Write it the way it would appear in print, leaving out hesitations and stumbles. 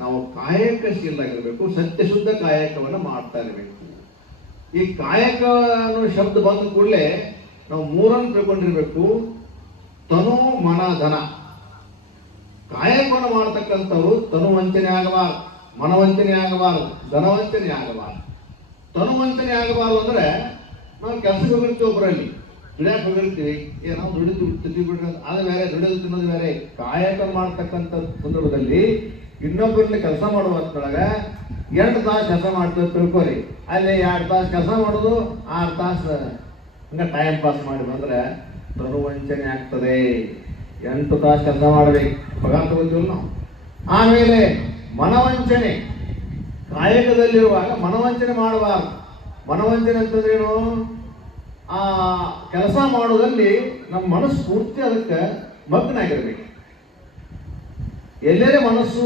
ನಾವು ಕಾಯಕಶೀಲಾಗಿರ್ಬೇಕು, ಸತ್ಯಶುದ್ಧ ಕಾಯಕವನ್ನು ಮಾಡ್ತಾ ಇರಬೇಕು. ಈ ಕಾಯಕ ಅನ್ನೋ ಶಬ್ದ ಬಂದ ಕೂಡಲೇ ನಾವು ಮೂರನ್ನು ತಿಳ್ಕೊಂಡಿರ್ಬೇಕು: ತನು, ಮನ, ಧನ. ಕಾಯಕವನ್ನು ಮಾಡತಕ್ಕಂಥವ್ರು ತನು ವಂಚನೆ ಆಗಬಾರ್ದು, ಮನವಂಚನೆ ಆಗಬಾರ್ದು, ಧನವಂಚನೆ ಆಗಬಾರ್ದು. ತನು ವಂಚನೆ ಆಗಬಾರ್ದು ಅಂದ್ರೆ ನಾವು ಕೆಲಸಕ್ಕೆ ಹೋಗಿರ್ತೀವಿ, ಒಬ್ಬರಲ್ಲಿ ದುಡಿಯಾಕೆ ಹೋಗಿರ್ತೀವಿ, ನಾವು ದುಡಿದು ಬಿಡ್ರಿ ಅದು ಬೇರೆ, ದುಡಿದು ತಿನ್ನೋದು ಬೇರೆ. ಕಾಯಕ ಮಾಡ್ತಕ್ಕಂಥ ಸಂದರ್ಭದಲ್ಲಿ ಇನ್ನೊಬ್ಬರಲ್ಲಿ ಕೆಲಸ ಮಾಡುವ ಹೊತ್ತೊಳಗೆ 2 ತಾಸು ಕೆಲಸ ಮಾಡ್ತೀವಿ ತಿಳ್ಕೊರಿ, ಅಲ್ಲಿ 2 ತಾಸು ಕೆಲಸ ಮಾಡೋದು, 6 ತಾಸು ಹಂಗೆ ಟೈಮ್ ಪಾಸ್ ಮಾಡಿ ಬಂದ್ರೆ ತನುವಂಚನೆ ಆಗ್ತದೆ. 8 ತಾಸು ಕೆಲಸ ಮಾಡಬೇಕು, ಪಗಾರ ತಗೋತೀವಲ್ಲ ನಾವು. ಆಮೇಲೆ ಮನವಂಚನೆ, ಕಾಯಕದಲ್ಲಿರುವಾಗ ಮನವಂಚನೆ ಮಾಡಬಾರ್ದು. ಮನವಂಚನೆ ಅಂತಂದ್ರೇನು? ಆ ಕೆಲಸ ಮಾಡೋದಲ್ಲಿ ನಮ್ಮ ಮನಸ್ಸು ಪೂರ್ತಿ ಅದಕ್ಕೆ ಮಗ್ನ ಆಗಿರ್ಬೇಕು. ಎಲ್ಲೇ ಮನಸ್ಸು